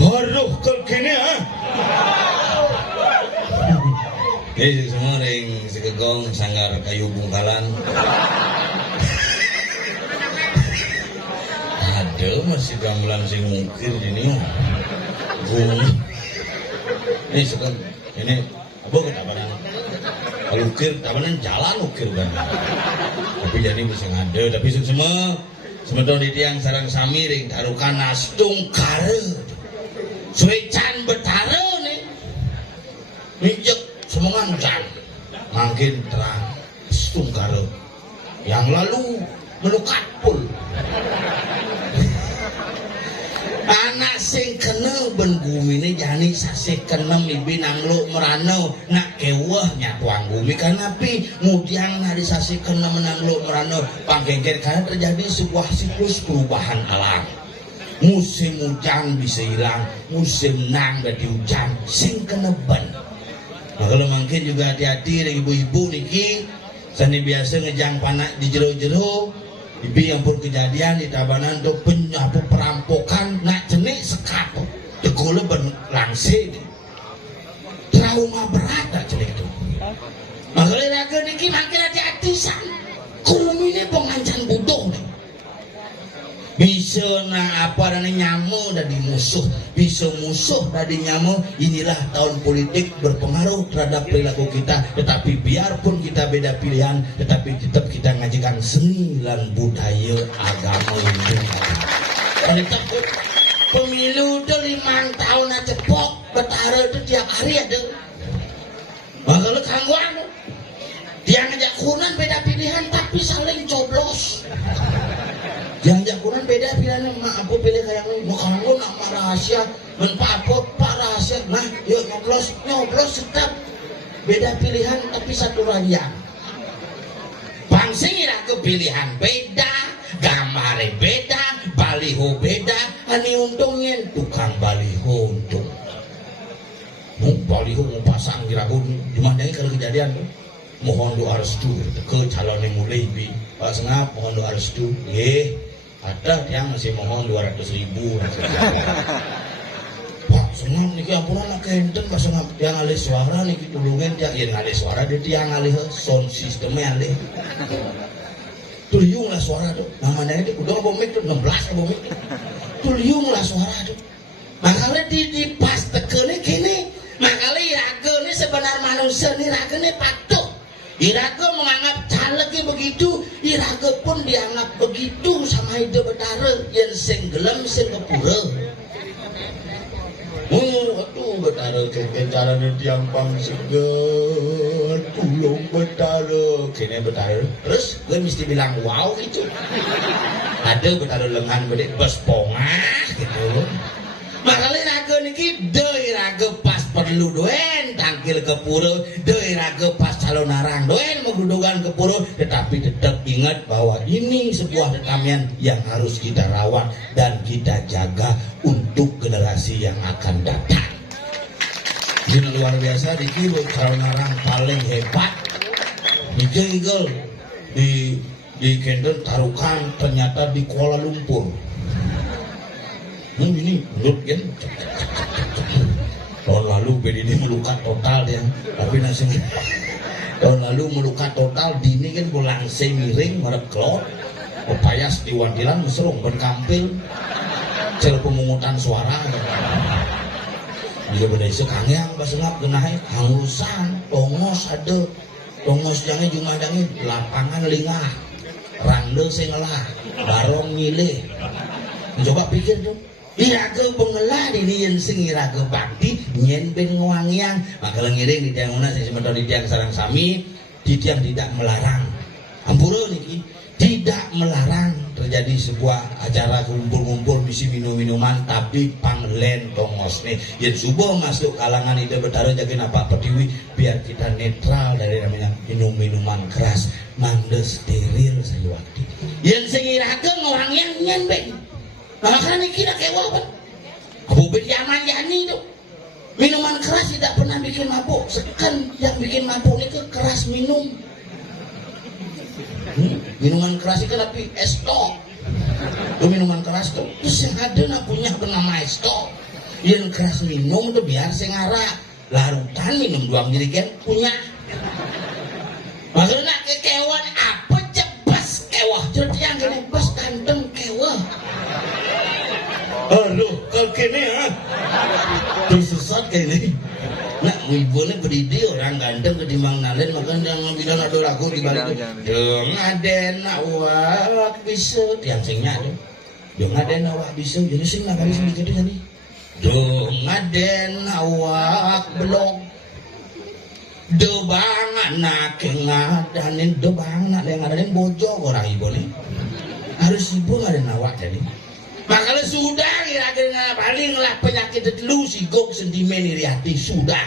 Waduh, kok kene ha? Semua ring sekegong sanggar kayu bungkalan. Ada masih gamelan sing mungkir ini. Bung. Ini sekarang ini apa ketabanan? Kalau ukir, tabanan jalan ukir kan. Tapi jadi bisa ngade, tapi semua semedo di tiang sarang sami ring tarukan nastung kare. Suican betara nih. Minjek semongan jan. Makin terang nastung kare. Yang lalu melukat pul. Anak sing kena ben gumine jani sasih kenem ibi nanglo merano nak kewah nyatuang gumi kanapi mudiang hari sasih kenem nanglo merano panggengger karena terjadi sebuah siklus perubahan alam. Musim hujan bisa hilang, musim nang gak hujan sing kena ben. Nah, kalau mungkin juga hati-hati dengan ibu-ibu niki seni biasa ngejang panak di jero-jero. Ibi yang pun kejadian di tabanan untuk penyapu perampokan nak jenik sekap tegole ben langse trauma berat tak jenik itu. Makanya raga niki makin hati-hati san kulumine pengancan butuh nih. Bisa na apa dan nyamu dari musuh, bisa musuh dari nyamu. Inilah tahun politik berpengaruh terhadap perilaku kita. Tetapi biarpun kita beda pilihan, tetapi tetap kita ngajikan seni dan budaya agama ini. Dan takut pemilu itu 5 tahun aja pok betara itu tiap hari ada. Makanya kangguan dia ngajak kunan beda pilihan tapi saling coblos. Yang jakuran beda pilihan, mak apa pilih kayak ini, mau kamu nama rahasia, menpa apa pak rahasia, nah yuk nyoblos tetap beda pilihan tapi satu ranjang. Bangsinglah kepilihan beda, gambarnya beda, baliho beda ani untungnya tukang baliho untung baliho mau pasang kira-kira dimandai kalau kejadian mohon doa restu ke calon yang mulai bi Pak Sengap mohon doa restu ada yang masih mohon 200.000 Pak Sengap niki ampun anak kenten Pak Sengap yang alih suara niki tulungan dia yang alih suara dia yang alih sound systemnya alih tuliung lah suara tuh namanya itu udah bomik tuh 16 bomik tuliung lah suara tuh makanya di pas tekene kini makanya iraga ini sebenar manusia ini iraga ini patuh iraga menganggap caleg begitu iraga pun dianggap begitu sama hidup betara yang sing gelem sing kepura aduh betara kene carane tiang pang segan tulung betara kene betara terus gue mesti bilang wow gitu ada betara lengan gede bes pongah gitu makanya raga niki deui raga pas perlu doen tangkil ke pura deui raga pas calon narang doen menggudugan ke pura tetapi tetap ingat bahwa ini sebuah retamian yang harus kita rawat dan kita jaga untuk generasi yang akan datang. Ini luar biasa diki calon narang paling hebat Igel di Kendal Tarukan ternyata di Kuala Lumpur ini menurut kan tahun lalu ini melukat total dia tapi nasi tahun lalu melukat total dini kan pulang miring merek klot pepayas di Wadilan meserung berkampil cel pemungutan suara dia berdaya sekangyang basenap genahai hangusan tongos ada tongos jangan jumadangin lapangan lingah rande sengelah barong milih coba pikir tuh iraga pengelah ini yang sing iraga bakti nyen ben nguangiang maka ngiring di tiang mana saya sebentar di tiang sarang sami di tiang tidak melarang ampura niki tidak melarang terjadi sebuah acara kumpul-kumpul bisi minum-minuman tapi panglen tongos nih yang subuh masuk kalangan ide betara jagain apa petiwi biar kita netral dari namanya minum-minuman keras manda steril saya waktu yang sing iraga nguangiang nyen ben nah makanya kira kewa kan Bubit Yaman Yani itu minuman keras tidak pernah bikin mabuk kan yang bikin mabuk itu keras minum minuman keras itu tapi estok itu minuman keras itu terus yang ada nak punya bernama estok yang keras minum itu biar sengara larutan minum doang jadi kan punya maksudnya kekewan apa cepes kewah jadi yang gini pas ganteng kewah aduh kalau kini tersesat kayak ini nah ibunya berdiri orang ganteng ketimbang nalen makanya jangan bilang ada lagu di balik dong ada nawak bisa yang singnya tuh dong ada nawak bisa jadi sing nak kali sedikit tadi dong ada nawak belum debang anak ngadanin debang anak yang ngadanin bojong orang ibu nih harus ibu ada nawak jadi makanya sudah kira-kira paling lah penyakit itu sigok sentimen iri hati sudah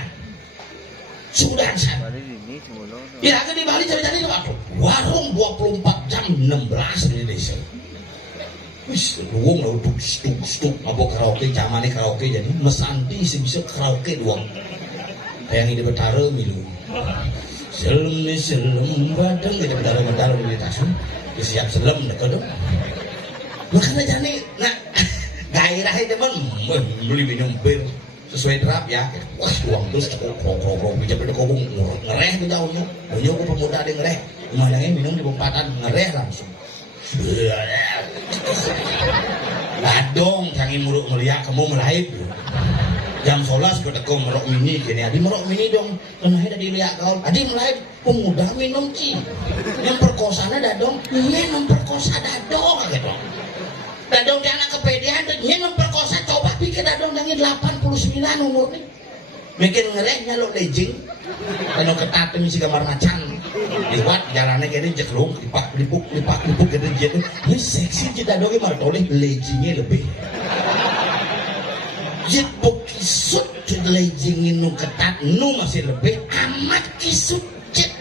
san kira-kira di Bali cari-cari warung 24 jam 16 di desa wis luwung lah untuk stuk mabok karaoke zamane karaoke jadi mesanti sebisa karaoke doang kayak ini betara milu selem badeng gitu betara di tasun siap selem dekat dong makanya jani nah gairah itu teman beli minum bir sesuai draft ya wah uang terus krok bijak itu kobong ngereh di daunnya banyak aku pemuda ada ngereh kemana minum di pempatan ngereh langsung ladong canggih muruk meriak kamu melaib jam 11 ketemu merok mini gini adi merok mini dong kenapa tadi lihat kau adi melaib pemuda minum ci yang perkosanya dadong ini memperkosa dadong gitu dadong dia anak kepedean dia memperkosa coba pikir dadong dengan 89 umur nih bikin ngerehnya lo lejing kalau ketatem si kamar macan liwat jalannya gini jeklung lipak gitu jadi ini seksi kita dadongnya malah toleh lejingnya lebih jit kisut jit lejingin nu ketat nu masih lebih amat kisut jit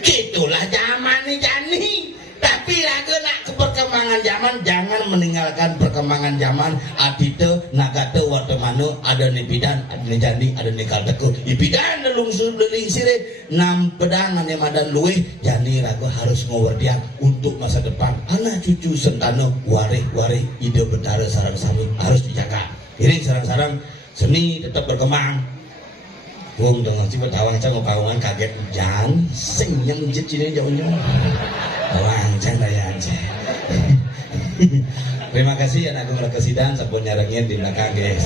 gitulah zaman nih jani tapi lagu nak keperkembangan perkembangan zaman, jangan meninggalkan perkembangan zaman. Adite nagate wartamanu ada ni bidan, ada ni jandi, ada ni kalteku. Ibidan delung sudeling sire nam pedangan yang madan luweh. Jandi ragu harus ngowardian untuk masa depan. Anak cucu sentano warih ide betara sarang sami harus dijaga. Ini sarang-sarang seni tetap berkembang. Bung dengan tiba tawang cang ngopawungan kaget hujan senyum jit cini jauh-jauh tawang cang daya aja. Terima kasih anak Agung Rekesidan sampun nyarengin di belakang guys.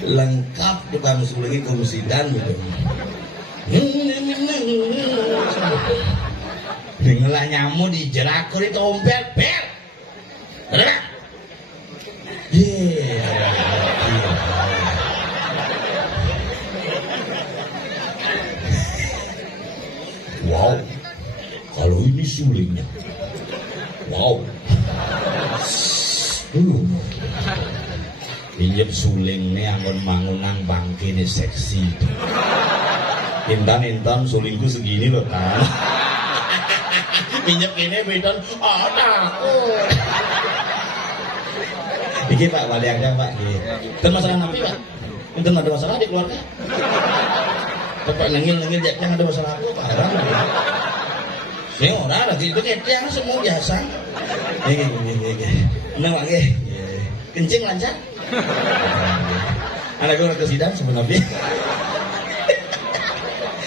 Lengkap tukang sulingi kumsidan gitu. Dengelah nyamu di jerakur itu ompel bel. Wow, kalau ini sulingnya. Wow. Injep suling nih anggon mangunang bangke nih seksi. Intan sulingku segini loh kan. Injep ini beton, takut. Iki Pak waliangnya Pak. Itu masalah napi Pak. Itu ada masalah di keluarga. Bapak nengil jangan ada masalah apa Pak. Ini orang ada gitu yang semua biasa. Ini. Nah Pak kencing lancar. Anak gue Rekesidan sebenarnya.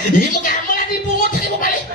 Ini mau kamu lah dibungut kali mau balik.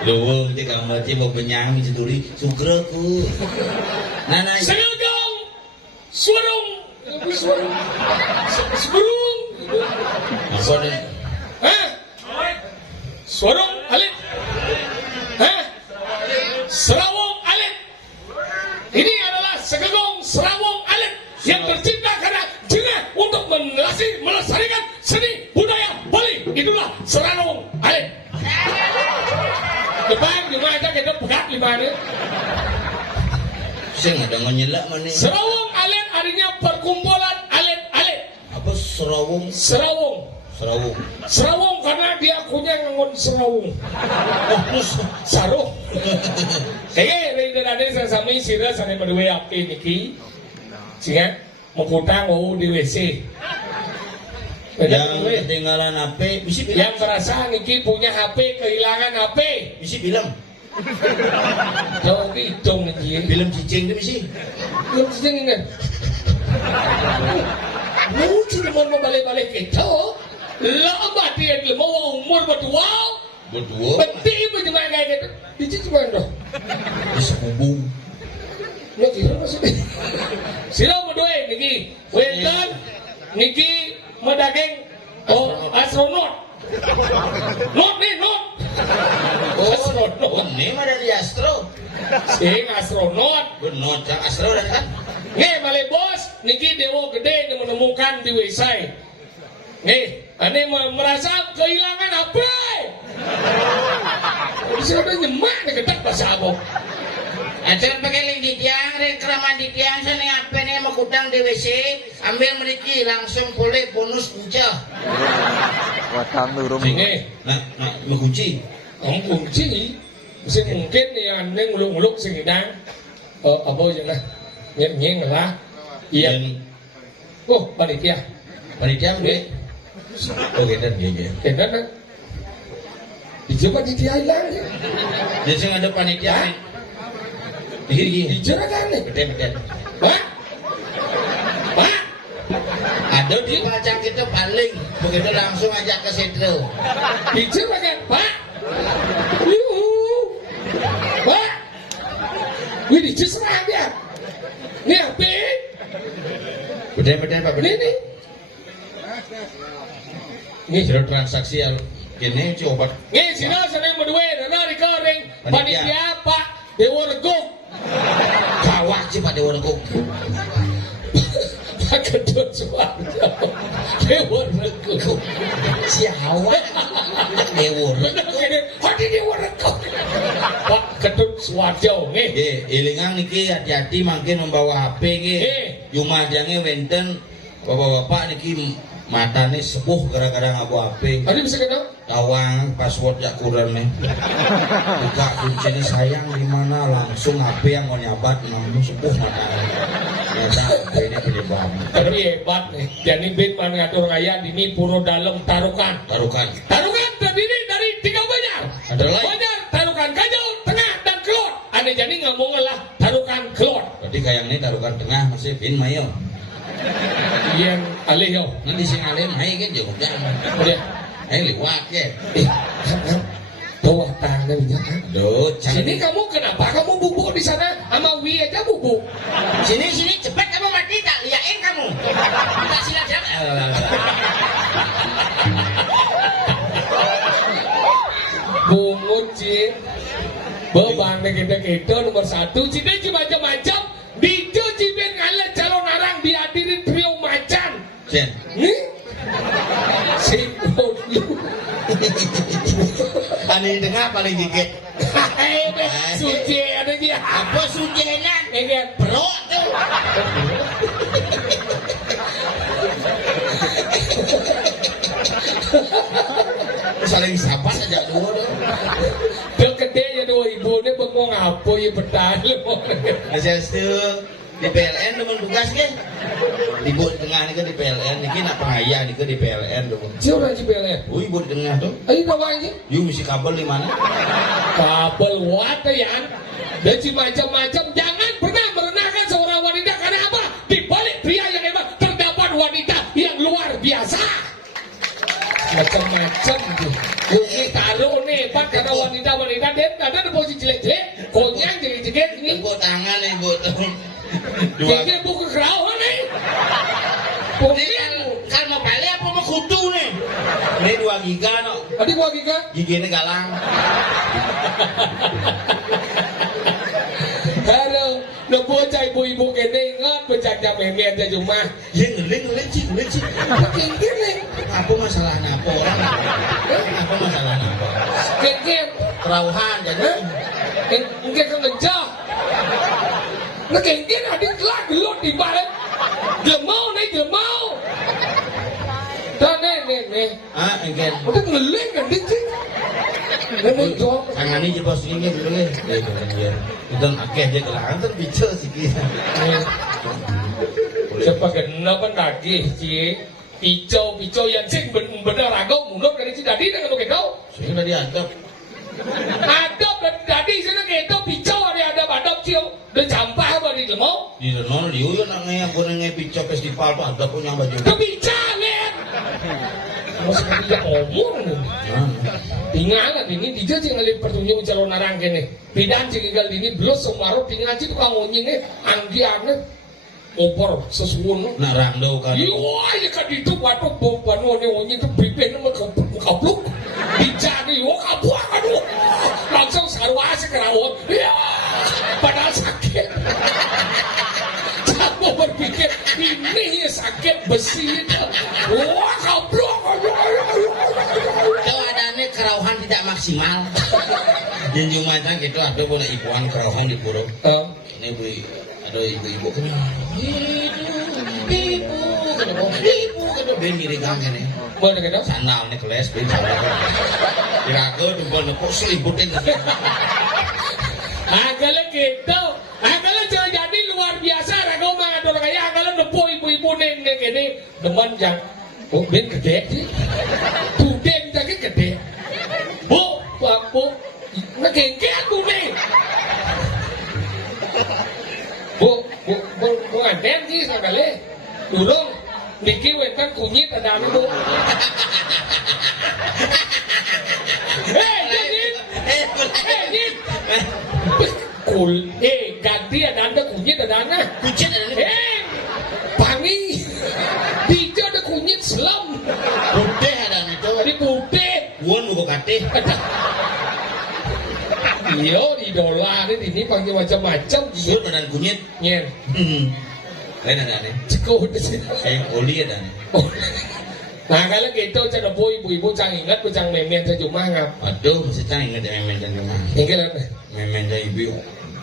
Luwung teh kamu teh mau benyang juduli sugraku. Nana Segegong suarung suarung suarung apa nih? Suarung alit serawong alit. Ini adalah segegong serawong alit yang tercipta karena jengah untuk melestarikan seni budaya Bali. Itulah serawong alit. Depan gimana aja kita pegat gimana? Saya nggak ada nyelak mana? Serawong alit artinya perkumpulan alit-alit. Apa serawung? Serawong. Serawung. Serawong karena dia akunya ngangon serawung. Saruh. Dari saya sami sira sana berdua api niki. Sehingga mengutang di WC. Yang ketinggalan HP, bisa bilang. Yang merasa niki punya HP kehilangan HP, Bisa bilang. jauh hitung nih. Film cicing itu bisa. Belum sedang ingat. Mau cuma mau balik-balik kita. Lama dia mau umur berdua. Berdua. Betul cuma kayak gitu. Itu cuma doh. Bisa hubung. Lo kira maksudnya? Sila berdua niki. Wentan niki medaging astronot. Not nih not. Oh, ini mah dari Astro. Sing astronot. Benar, yang Astro dan kan. Nih balik bos, niki dewa gede menemukan di Wisai. Nih, ane merasa kehilangan apa? Bisa udah nyemak nih ketak bahasa apa? Acan pakai link di tiang, rekraman di tiang sana apa nih mau kutang di WC, ambil meriki langsung boleh bonus ucah. Watang durung. Nih, Nah, mau kunci. ang kunci, bisa mungkin yang neng muluk-muluk sing hidang, apa aja lah, nyeng lah, iya. Oh, panitia, Panitia deh. Oh, gitu dia. kena nang, dicoba panitia hilang. Jadi sing ada panitia nih. Gini. Dicoba kan nih, Betul. Pak, Pak. Ada di pacang kita paling begitu langsung ajak ke situ. Bicara kan, Pak? Pak? Wih, dicerah dia. Ini apa? Betul Pak. Ini. Ini sudah transaksi ya. Ini coba. Ini sini senang berdua, nana recording. Panitia Pak Dewa Reguk. Kawah sih Pak Dewa Reguk. Pak Kedut Suwarjo. Dewa Reguk. Siapa? Dewa Reguk. Hati Dewa Reguk. Pak Kedut Suwarjo. Nih. Ilingang niki hati-hati makin membawa HP nggih. Jumadangnya wenten bapak-bapak niki matane sepuh gara-gara ngaku HP. Ada bisa kenal? Tawang password ya kurang nih. Buka kuncinya sayang di mana langsung HP yang mau nyabat namun sepuh matanya. Ternyata HP ini penyebab. Tapi hebat nih. Jadi bin ngatur ngaya dini puro dalam tarukan. Tarukan. Tarukan terdiri dari 3 banyak. Adalah Banyak tarukan kajau, tengah dan keluar. Ada jadi nggak mau ngelah tarukan keluar. berarti kayak ini tarukan tengah masih bin mayo. Yang alih yo. Nanti sing alim hai kan juga udah. Udah. Hai liwat ya. Tahu tangan ya. Aduh, Sini kamu kenapa kamu bubuk di sana sama Wi aja bubuk. Sini cepat kamu mati tak liatin kamu. Tak silakan. Bungut sih. Beban kita nomor 1. Cina macam-macam. Dijo cibin ngalah calon arang dihadiri trio macan. Jen. Nih. Sibuk lu. Paling tengah paling dikit. Suci ada dia. Apa sujenan? Ini Bro tuh. Saling sapa saja dulu dong. Del gede ya 2000 ini bengong apa ya bertanya. Saya still di PLN dengan tugas kan. Di bot tengah ni ke di PLN ni nak pengaya ni ke di PLN dong. Siapa sih PLN? Ui bot tengah tu. Ayo namanya. You mesti kabel di mana? Kabel water ya. Dan macam-macam. Jangan pernah merendahkan seorang wanita karena apa? Di balik pria yang hebat terdapat wanita yang luar biasa. Macam-macam tuh. Ini taruh nih, Pak, karena wanita-wanita dia Kayaknya buku kerawan nih. Kan mau balik apa mau kutu nih? Ini 2 giga no. Tadi gua giga. Giginya galang. Halo, no bocah ibu-ibu kene ingat bocahnya memet aja cuma. Ya ngeling sih. Kengkir nih. Apa masalahnya apa orang? Apa masalahnya apa? Kengkir. Kerauhan jadi. Mungkin kan ngejah. Nah kengkir adik lah gelut di balik. Gemau nih gemau. Dah nih. Ah, engken. Udah ngeling kan dik sih. Ngeling dong. Tangan ini bos ini belum nih. Ya. Itu akeh aja kelangan tuh bicu sih kita. Siapa kenapa lagi sih? Picau yang sing bener agak mundur dari si Dadi dengan begitu. Saya tadi adab. Adab Dadi sana gitu picau ada adab cio. Dan sampah apa di lemau? Di sana liu ya nangnya yang punya picau festival tuh ada punya baju. Kebicara lihat. Masih dia ngomong nih. Tinggal ini dia sih ngalih pertunjuk calon narang kene. Bidan tinggal ini belum semaro tinggal sih tukang ngonyingnya anggiannya. Opor sesuun narang do kan. Iya, ya kan itu batuk banu onyi itu bibir nama kapluk. Dijadi, kabur aduh. Langsung sarwasi kerawat. Ya, padahal sakit. Kamu berpikir ini sakit besi itu. Wah, kapluk. Keadaannya kerauhan tidak maksimal. Dan Jumatan gitu ada punya ibuan kerauhan di pura. Ini bu. Aduh ibu-ibu kan ibu kan ben miringan kene Mana kena? sandal nih keles ben diraga tumpul nepuk selibutin Agaknya gitu Agaknya jadi luar biasa Raga mengatur kayak agaknya nepuk ibu-ibu neng kene demen jang oh ben gede sih tudeng jadi gede bu nak kengke aku nih Bu nganten sih sekali durung niki wenten kunyit ada bu nyit ganti ada kunyit ada pangi hijau ada kunyit selam putih ada itu tadi putih buan buku katih iya idola ini panggil macam-macam sud dan kunyit nyen lain ada nih cukup di sini oli ada nih nah kalau gitu cara ibu-ibu cang ingat cang memen saya cuma ngap aduh masih cang ingat ya memen dan rumah ingat apa memen dan ibu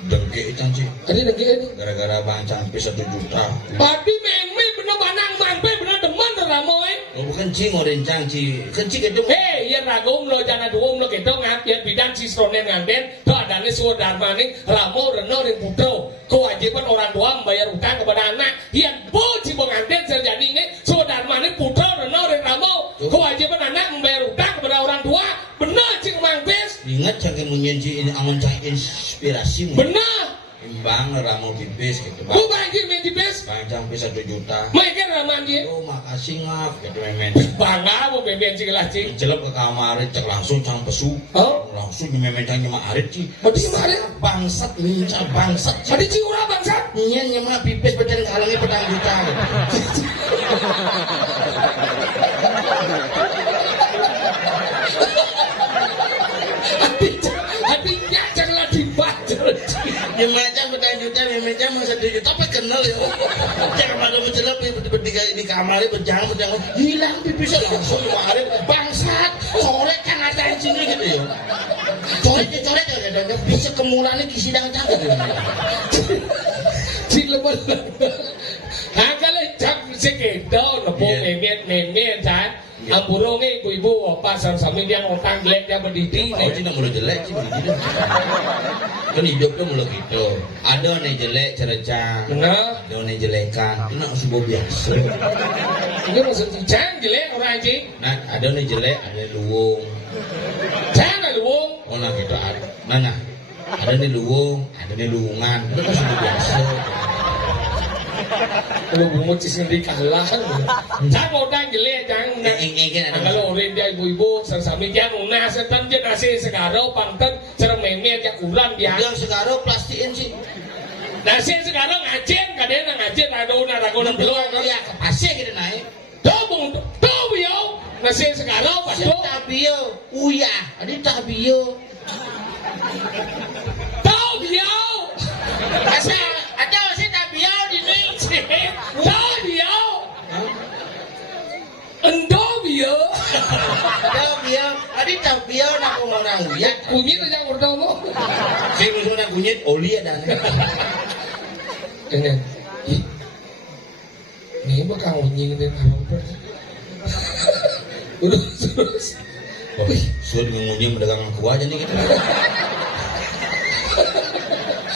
dengke itu sih tadi dengke ini gara-gara bancang pis 1 juta tadi memen bener banang mampe bener teman teramoy oh bukan cing orencang cing kencing itu iya ragum lo jangan duum lo gitu ngapian bidan sisronen nganten to adane suwa dharma nih ramo reno dan putro kewajiban orang tua membayar utang kepada anak yang boci pengantin terjadi ini suwa dharma nih putro reno dan ramo kewajiban anak membayar utang kepada orang tua benar cing mangpes ingat jangan menyanyi ini amun cang inspirasi benar imbang ramo bibis gitu bu banjir menji bes bancang pis 1 juta mereka raman dia oh makasih ngap gitu memen bangga bu memen cing lah cing jelek ke kamar cek langsung cang pesu langsung di memen cang nyemak arit ci tadi kemarin bangsat minca bangsat tadi ciura bangsat iya nyemak bibis badan kalangnya petang juta hatinya janganlah dibaca nyemak cang petang juta memen cang mau 1 juta apa kenal ya jangan pada mencelap di kamarnya berjangan hilang bibisnya langsung nyemak arit bangsat coret kan ada di sini gitu ya coret ya bisa kemulannya kisidang cang gitu si lemah kalau cak sekedo nepo memen kan amburongnya ibu-ibu apa sama dia ngotang gelek dia berdiri oh tidak mulai jelek sih begitu kan hidup tuh mulai gitu ada nih jelek cerecang nah ada nih jelekan itu nak sebuah biasa ini maksud cang gelek orang aja nah ada nih jelek ada luwung cang ada luwung oh nah gitu nah ada nih luwung ada nih luwungan itu kan sebuah biasa kalau bumut sendiri kalah cang ngotang gelek cang kalau orang dia ibu-ibu sesami dia nuna setan dia nasi sekarang panten cara memet yang ulang dia yang sekarang plastikin sih Nah sih sekarang ngacen kadang ngacen rago belum ya ke pasir gitu naik. Tuh bio. Nah sih sekarang pas tuh. Tabio, uya, adi tabio. Tuh bio. Asa, ada si tabio di ni. Tuh bio. Endo bio. Tabio, adi tabio nak orang uya. Kunyit aja udah mau. Sing musuh nak kunyit oli ada. Dengan. Ini bakal kunyit dan apa? Terus. Oh, sudah mengunyah mendagang aku aja nih kita.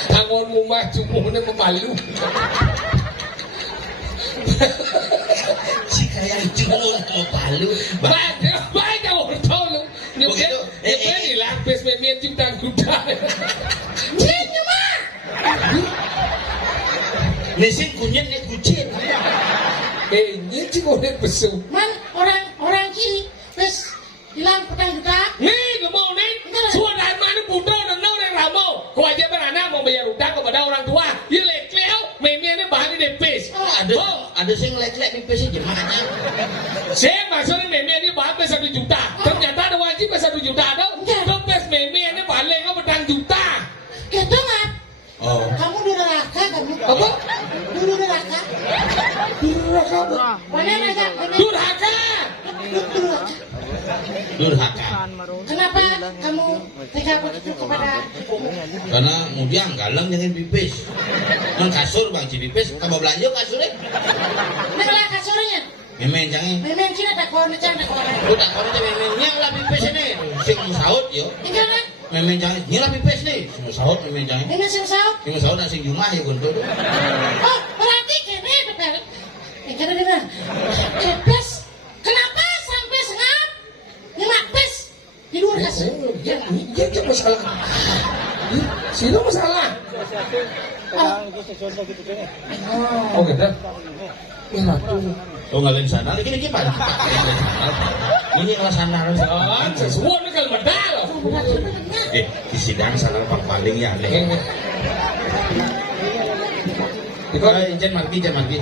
Tangon rumah cumune mepalu. Si kayak cumung mepalu. Baik orang tahu lu. Begitu. Ini lah pes memien cinta kuda. Cinya mah. Mesin kunyit nih kucing. Ini cuma besu. Man orang kiri terus hilang petang juta. Nih gemuk nih. Suara mana buta dan nol yang ramau. Kau aja beranak mau bayar utang kepada orang tua. Dia lekleo, memiannya bahan di depes. Ada sing lek-lek di PC jemaahnya. Saya maksudnya memiannya bahan sampai 1 juta. Ternyata ada wajib sampai 1 juta dong. Depes memiannya bahan lengkap petang juta. Gitu nggak? Oh. Kamu di neraka kamu. Apa? Dulu neraka. Durhaka. Mana aja? Durhaka. Durhaka. Kenapa kamu tega begitu kepada ibumu? Karena mudiang galang jangan pipis. Nang kasur bang cipipis, kamu belanja kasurnya. Ini kalau kasurnya. Memen jangan. Memang Cina tak kau macam tak kau. Udah kamu tuh memengnya lah pipis ini. Sing saut yo. Tinggal kan? Memen jangan. Nyala pipis nih. Sing saut memen jangan. Memang sih. Sing saut dan sing jumah ya guntur. Oh berarti kene betul. Kene dengar. Kepes. Kenapa sampai sengap? Nyemak pes di luar kasur. Ya masalah. Sino masalah. Oh gitu. Ya ratu. Oh ngalain sana. Lagi gimana? Ini ngalah sana. Sesuatu kalau medal. Di sidang sana paling ya. Jen margi. Jen margi.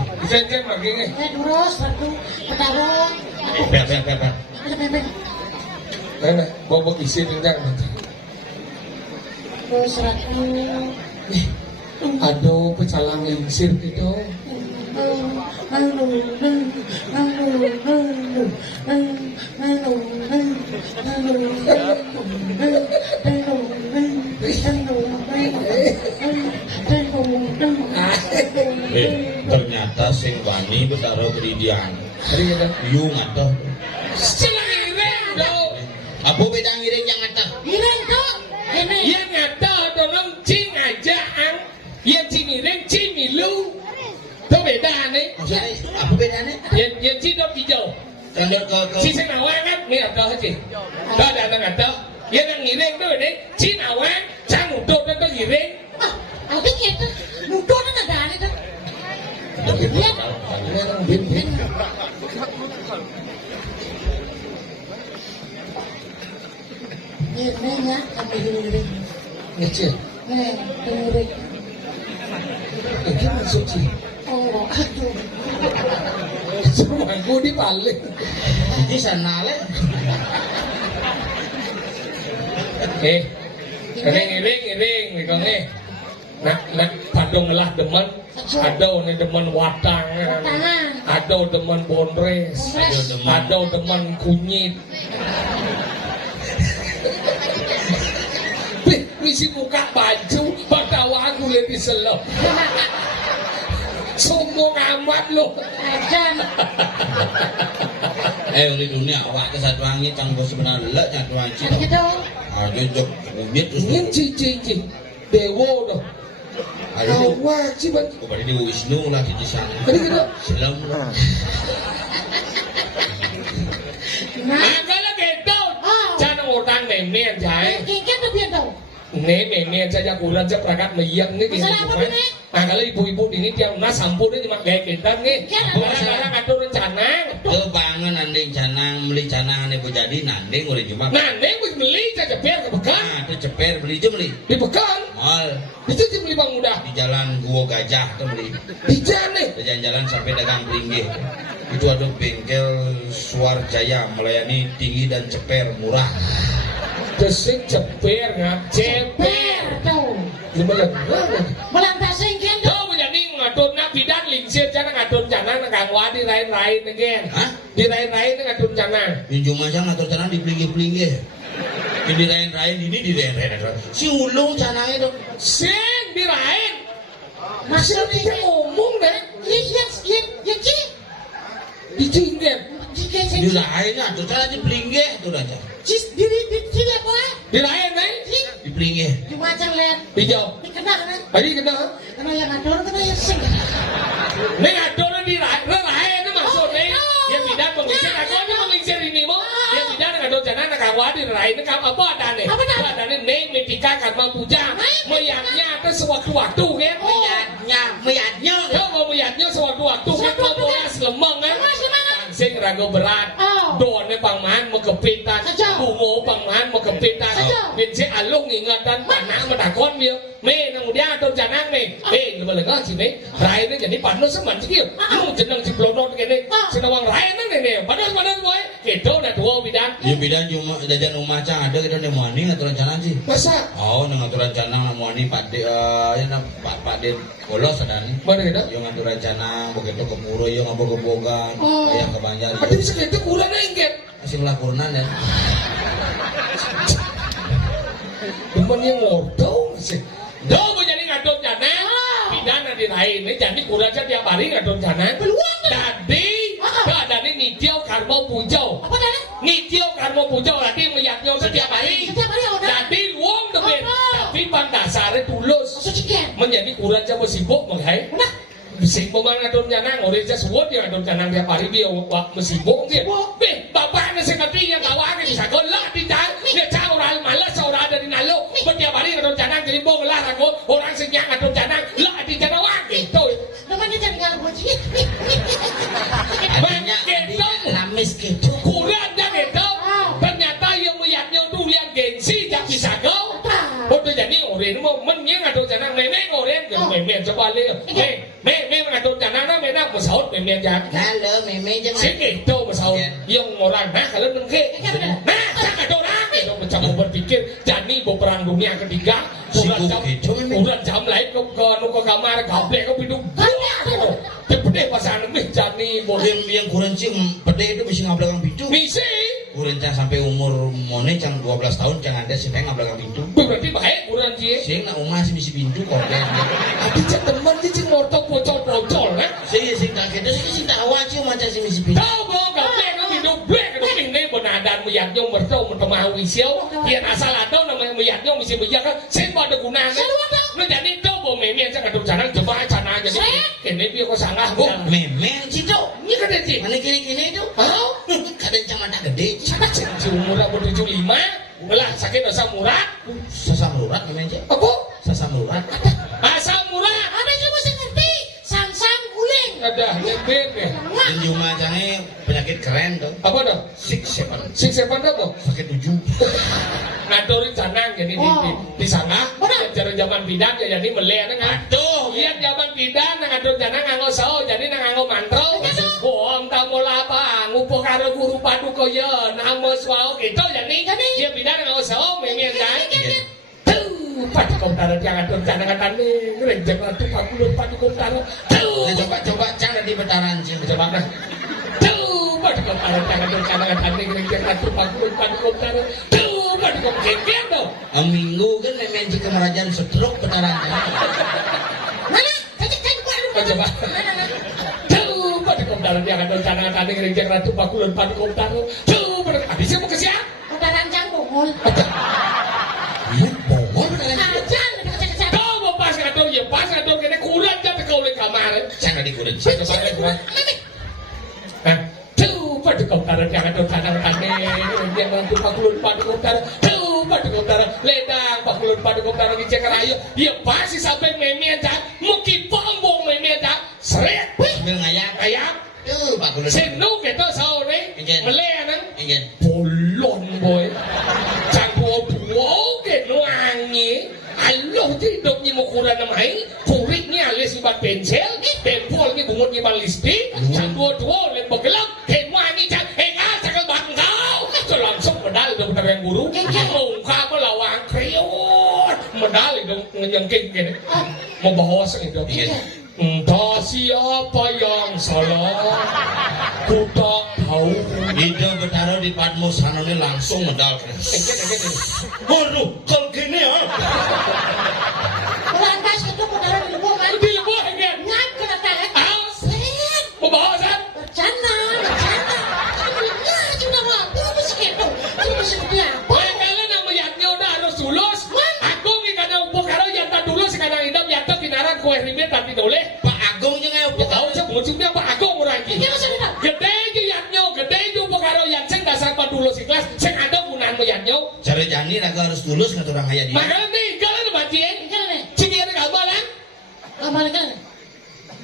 Ya durus, ratu, petarung. Ber. Nah, bawa isi tinggal. Durus ratu. Aduh, pecalang lingsir gitu. Ternyata sing wani betaro keridian. Hari kita. Yung atau. Ngiring dong. Apa beda ngiring yang atau? Ngiring tuh. Kene. Yang ngata donong cing aja ang. Yang cing ngiring cing milu. Itu beda nih. Maksudnya apa bedanya? Yang cing dong hijau. Tender ke Si sing awang kan ni ada aja. Dah ada ngata. Yang ngiring tuh ini cing awang cang udut itu ngiring. Ah, nanti kita nudut na dani tuh. Lihat. Ini ya, kami ngiring. Ngecil. Nih, ngiring. Ini masuk sih. Oh, aduh. Semua gue dibalik. Ini sana le. Ngiring, mikong nak padong lah demen, ada nih demen watang, ada demen bonres, ada demen kunyit. Misi buka baju, batawa aku lebih selop. Sombong amat lo. Ajan. Di dunia awak ke satu angin canggo sebenarnya lek nyatu angin. Ada gitu. Jojok ubit terus. Ini cici, dewo doh. Aduh. Wajib banget. Oh, berarti di Wisnu lah di sana. Tadi gitu. Selam. Nah, Kalau gitu, jangan utang memian jai. kengkeng tuh biar tahu. Nih memian saja kurang aja perangkat meyang nih. Masalah apa nih? Nah kalau ibu-ibu ini tiang nas sampun ini cuma gaya kentang nih. Barang-barang ada rencana. Kebangan nanding canang beli canang ane jadi nanding oleh cuma. Nah, neng beli saja biar kebekan. Itu ceper beli aja beli. Dibekan. mahal. Itu beli Bang Muda. Di jalan Gua Gajah tuh beli. Di jalan nih. Jalan-jalan sampai dagang Plinggih. Itu ada bengkel Suarjaya melayani tinggi dan ceper murah. Desing ceper nggak? Ceper tuh. Gimana? Belang tasing kan tuh. Tuh menjadi ngadon bidan lingsir jangan ngadon jangan kang wadi lain-lain again. Hah? Di lain-lain ngadon jangan. Pinjam aja ngatur canang di Plinggih. Ini lain-lain ini di lain-lain. Si ulung canangnya dong. Sing di lain. Maksudnya Kita ngomong deh. ya Ci. Ditinggal. Jika Di saya lain ngatur canang di Plinggih tuh aja. Cis diri sini apa? Di lain nih. Di Plinggih. Di macam lihat. Hijau. Dikenal kan? Tadi kena. Kena yang ador, kena yang sing. Nih ngadon di lain. Lain itu maksudnya. Yang bidan mengisir. Aku aja mengisir ini mau. Yang bidan ngadon jangan kang wadi lain. Kamu apa ada nih? Apa ada? Ada nih neng metika karma puja. Meyaknya itu sewaktu-waktu kan. Meyatnya. Ya mau meyaknya sewaktu-waktu kan. Mau boleh selemeng kan. Sing rago berat. Oh. Doane pangman mau kepitan. Bungo pangman mau kepitan. Bin si alung ingatan panang menakon dia. Me nang dia atur janang me. Lebar-lebar sini. Rai ini jadi panas seman sikit. Lu jeneng si blonot kene. Senawang rai nene. Panas-panas boy. Gitu udah tua bidan. Ya bidan cuma jajan rumah cang ada kita udah muani ngaturan canang sih. Masa? Oh, ngaturan canang muani Pak De Pak De bolos ada nih. Mana kita? Yo ngaturan canang begitu ke Puro yo ngabog-gobogan. Yang ke Banjar. Ada bisa gitu kurang engket. Masih laporan ya. Temen yang ngordo sih. Do menjadi ngadon janang. Pidana di lain ini jadi kurang tiap hari ngadon janang. Jadi keadaan ini nitio karmo pujau. Apa dah? Nitio karmo pujau lagi meyaknya setiap hari. Setiap hari ada. Jadi uang debet. Tapi pada dasarnya tulus. Sekian. Menjadi kurang coba sibuk menghai. Udah. Bising pemain ngadon janang, orang saya suwot dia ngadon janang tiap hari dia mesibuk dia. Beh, bapak nasi kati yang kawan bisa golak di jalan. Dia cah orang malas orang ada di nalo. Setiap hari ngadon janang jadi bong lah aku orang senyap ngadon janang lah di janang gitu. Namanya jadi nggak bocil. Artinya lamis gitu. Kurang dah gitu. Ternyata yang meyaknya tu yang gengsi jak bisa kau. Betul jadi orang mau menyeng ngadon janang memang orang memang coba lihat. Memang ngadon janang nak memang bersaut memang jak. Halo, meme jangan. Segitu bersaut. Yang orang nah kalau nengke. Nah, jangan orang itu macam berpikir jadi berperang dunia ketiga. Urat jam lain ke kamar gablek ke pintu. Gede pasangan lebih jadi boleh Yang kurang sih pede itu bisa ngabelakang pintu. misi. Kurang cang sampai umur mone cang 12 tahun cang ada sih ngabelakang pintu. Berarti baik kurang sih. Sing nak umah sih bisa pintu kok. Tapi cek teman sih cek motor pocol-pocol kan. Sing tak gitu sih tak awal sih macam sih bisa pintu. Tahu boh gablek ke pintu blek ke pintu benadan meyaknya mertau mertemahu isiau. Dia asal ada namanya meyaknya misi bejak kan. Saya pada gunanya. Lu jadi itu boh meme cek ada jangan jemaah cana jadi. Ini dia kok salah. Oh, memang sih tuh. Ini kan sih. Mana kini-kini itu? Oh, Kadang cang ada gede. siapa cek umur 75? Ulah sakit asam murah. Sasam lurat memang sih. Apa? Sasam lurat. Asam murah. Ada yang mesti ngerti. Sam-sam guling. Ada yang beda. Dan cuma cangnya penyakit keren tuh. Apa dah? 6-7. Sing sepan apa? Sakit 7. Ngadorin canang jadi di sana. Cara zaman bidan ya jadi meleh nang. Aduh, Iya zaman bidan nang ngadon canang nganggo sao jadi nang nganggo mantra. Om tamu apa ngupo karo guru paduka ya namo swao gitu jadi. Iya bidan nganggo sao memang kan. Paduka utara jangan ngadon canang tane renjeng ratu paduka utara. coba cang di betaran sih. Coba dah. Paduka utara jangan ngadon canang tane renjeng ratu paduka utara. Paduka kengkeng dong. Minggu kan memang jika kerajaan stroke betaran. Mana? Cek gua. Coba. Paduka utara jangan ngadon canang tane renjeng ratu paduka utara. Habisnya mau ke siapa? Udah rancang bongol. Bongol betaran. Ajan kecek-kecek. Kau mau pas ngadon ya pas ngadon kena kurang jatuh kau le kamar. Cang di kurang. Coba gua. Paduka utara jangan ngadon canang tane renjeng ratu paduka utara. Paduka utara ledang paduka utara di Cekarayo. Ya pasti sampai meme aja. Muki pombong meme aja. Seret. Sambil ngayap. Tuh, Pak Gulun. Senu kita sore meleh nang Ingin. bolon boy. Canggo buo ke nuangi. Alo ti yang guru muka melawang kriot medali dong ngenyengking gini mau bawa itu entah siapa yang salah ku tak tahu itu bertaruh di Padmo sananya langsung medal waduh kalau gini ya lantas itu putaran di lembur kan di lembur ya ngap kena tahan sen mau bawa sen bercanda sudah waktu apa sih itu sudah seperti apa kalian nama yatnya udah harus tulus aku nih kadang upuk karo yata dulu sekarang hidup yata pinaran kue ribet tapi boleh Pak Agung juga ya tahu sih munculnya Pak Agung orang ini gede aja yatnya gede aja upuk karo yat sing dasar pak dulu si kelas sing ada gunaan mu yatnya cara jani raga harus tulus kata orang kaya dia makanya nih kalian bacain sing dia gambar kan gambar kan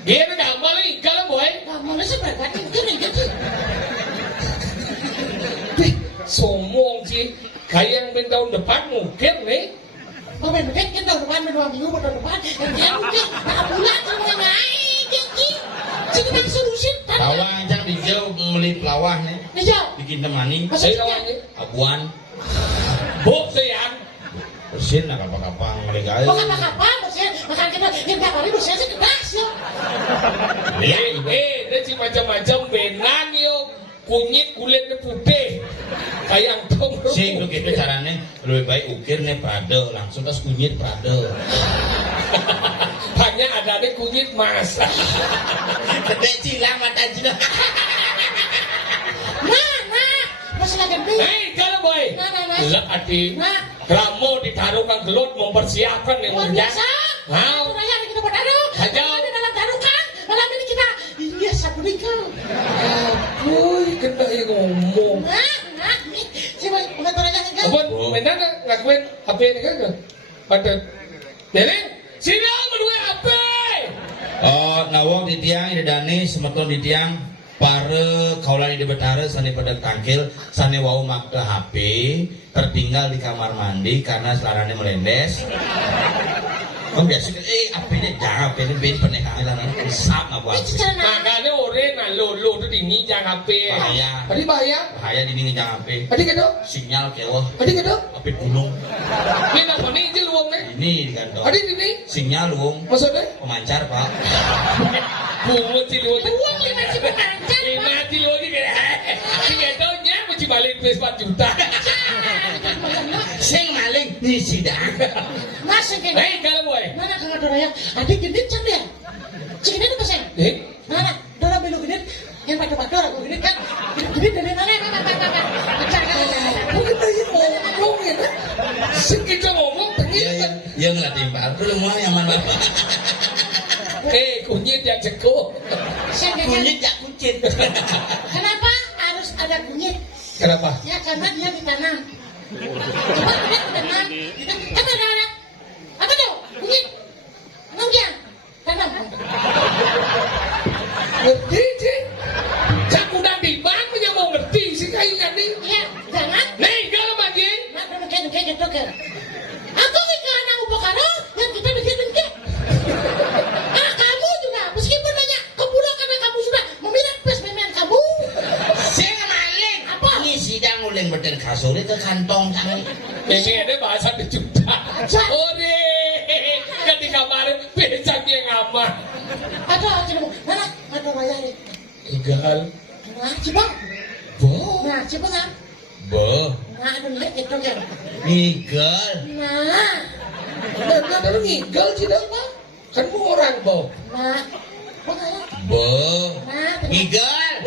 dia gambar nih kalian boy gambar seberapa itu nih gitu sombong sih kayak yang tahun depan mungkin nih mungkin kita tahun depan 2 minggu tahun depan dan dia mungkin tak bulan sama naik jadi jadi bang solusi Lawang cang dijauh beli pelawah nih dijauh bikin temani saya lawannya abuan buk sayang bersin lah kapal-kapal mereka bukan apa-apa maksudnya makan kita yang tiap hari bersih sih keras ya dia sih macam-macam benang yo kunyit kulitnya putih kayak tong sih itu gitu caranya lebih baik ukir nih prado langsung terus kunyit prado hanya ada nih kunyit mas gede cilang mata cilang nah masih lagi gede kalau boy lek ati Ramo ditaruh kang gelut mempersiapkan yang luar biasa wow raya kita bertaruh aja di dalam taruh kan malam ini kita iya satu nikah boy kena yang ngomong nah coba motor aja kan abon benar ngakuin apa ini kan pada jadi sini berdua apa oh nawang di tiang ini dani semeton di tiang pare kaulan di betara sani pada tangkil sani wau makta HP tertinggal di kamar mandi karena selarane melendes biasa HP-nya jangan HP-nya ben pernikahan lah sama buat makanya orang lalu itu dini jangan HP bahaya dini jangan HP tadi kan sinyal kewah tadi kan HP gunung ini apa nih ini luang nih ini di kantor tadi ini sinyal luang maksudnya pemancar pak bunga ciluang uang 5 ciluang ini kayak tinggalnya mesti balik 4 juta sing maling nih sidang masih kan kalau boy mana kagak doraya adik gendit can dia cik gendit apa sih mana dora belu gendit yang pakai aku gendit kan gendit dari mana mungkin tadi ngomong ya sing kita ngomong ya nggak timpal dulu mau yang mana kunyit yang ceko kunyit ya kucit kenapa harus ada kunyit kenapa ya karena dia ditanam coba kunyit ditanam apa ada apa tuh kunyit kemudian tanam ngerti sih cak udah di bang punya mau ngerti sih kayaknya nih iya jangan nih kalau bagi nah kayak gitu kan aku sih ke anak upakaro yang kita bikin kamu juga meskipun banyak keburukan karena kamu sudah memilih spesimen kamu sing maling apa ini sidang uling beten kasur itu kantong tangan ini ada bahasa dijuta oh deh ketika kemarin becak yang aman ada mana ada raya nih egal nah coba nah coba kan nah aduh lihat gitu kan nigel nah lu ngigal sih dong kan mau orang boh nah nigel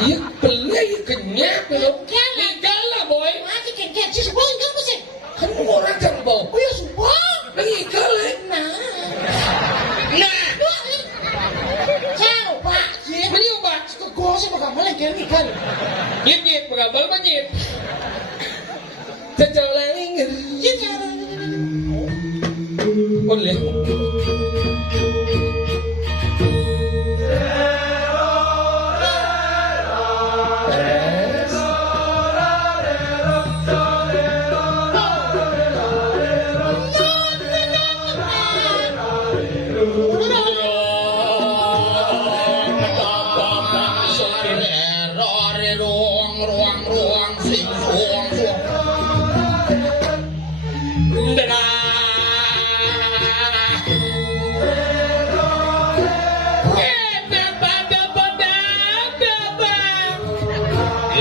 iya beli iya kenyap dong ngigal lah boy mati kenyap sih semua ngigal apa sih kan mau orang kan boh oh ya semua ngigal nah coba sih mencoba kegosip bagaimana lagi ngigal nyit mengambil menyit Cecoleng boleh ruang sing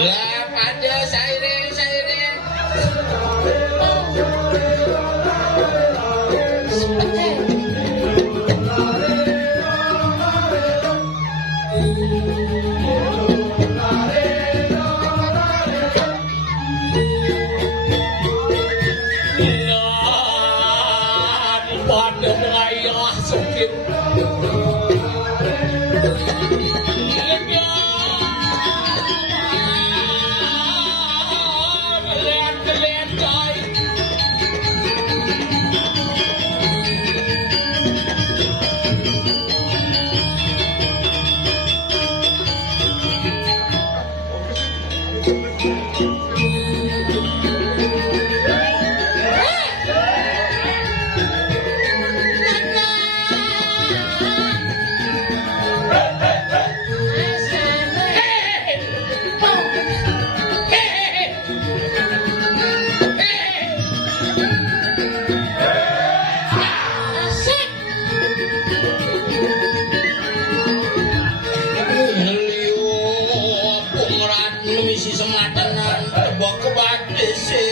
Lah pada sairing. Pada mengayah sakit Kalian cai Misi sematanan tebak kebatisi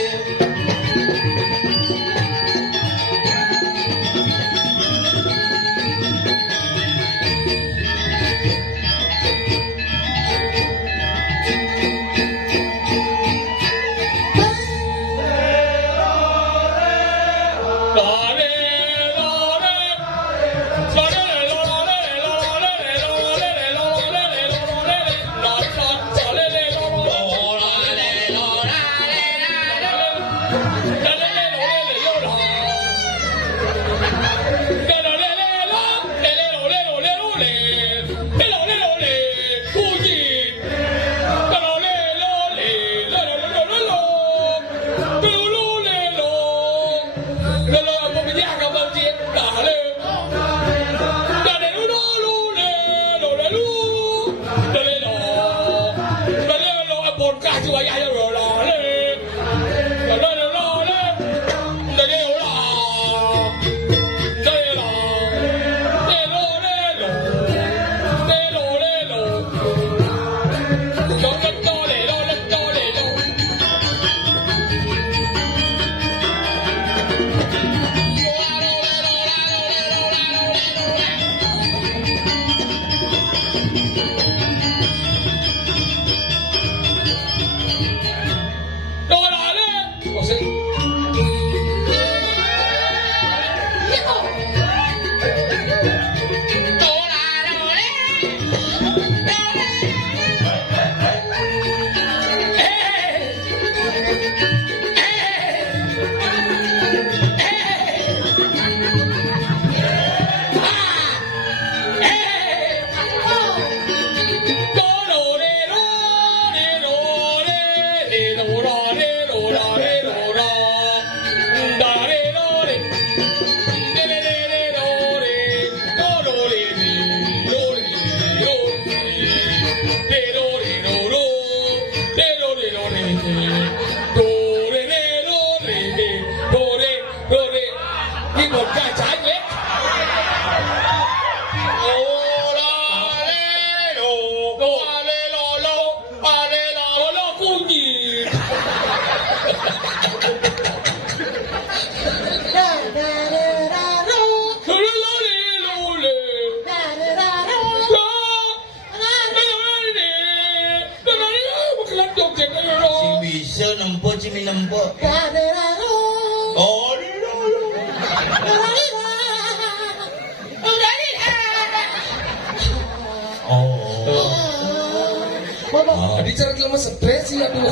Di cara lama stres ya tuh.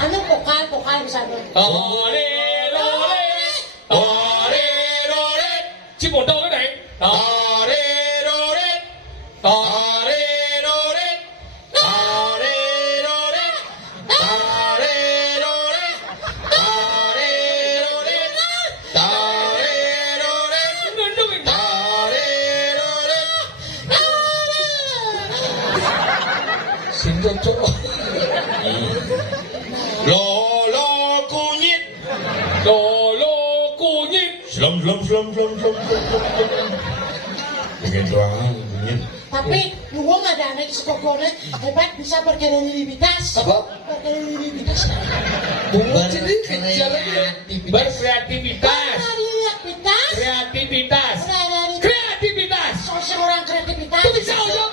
Ano vokal bisa tuh. Ore ore ore ore. Cipon tau kan nih? Ore ore ore ore ore ore ore ore cocok. Lolo kunyit. Lolo kunyit. Selam. Begitu kunyit. Tapi gua nggak ada anak sekokone hebat bisa berkreativitas. Apa? Berkreativitas. Berkreativitas. Kreativitas. Kreativitas. Seorang kreativitas. Itu bisa ojok.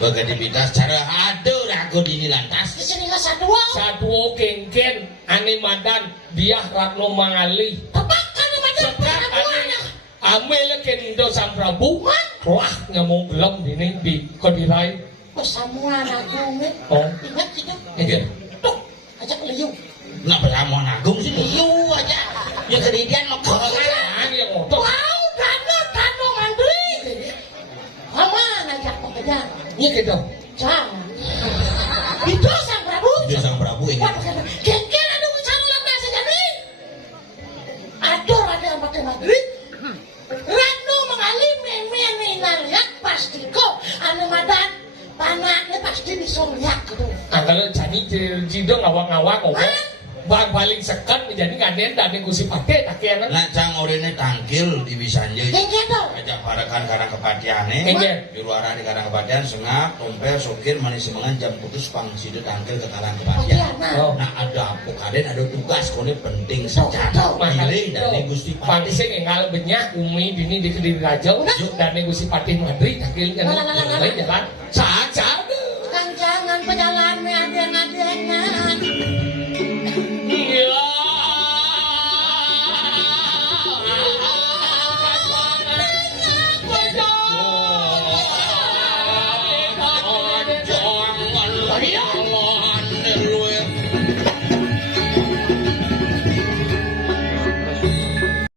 Berkreativitas cara aduh aku dini lantas. Di sini nggak satu. Satu kengken animadan dia Ratno Mangali. Tepat kan macam Sekat ane amel kendo Sang Prabu. Wah nyamuk belum dini di Kodirai. Pesamuan agung nih. Oh. Ingat gitu. Iya. Tuh, ajak liu. Kenapa Ramuan Agung sih? Liu aja. Ya kemudian mau Kan yang ngotot. Wow, Dano Mandri. Aman ajak pekerjaan. Iya gitu. Jangan. Itu Sang Prabu. Dia Sang Prabu ini. Kengken ada usaha lantas saja nih. Aduh ada yang pakai Madrid. Rano mengalim memenina lihat pasti kok. Anu madan panaknya pasti disuruh lihat gitu. Kalau jadi jidong ngawak-ngawak kok. Bang paling sekat menjadi ngaden dan gusi pate tak kira. Nah cang orene tangkil di Bisanje. Kengken tuh. Ajak parakan karang kepatiane. Kengken. Di luar di karang kepatian sengap, tompel, sokir, manis semangan jam putus pangsidu tangkil ke karang kepatian. Oh. Nah ada apa kaden ada tugas kone penting secara pilih dari Gusti Pati Pati. sing enggal benyah umi dini di Kediri Raja dan Gusti Pati Madri takil kan. Jalan.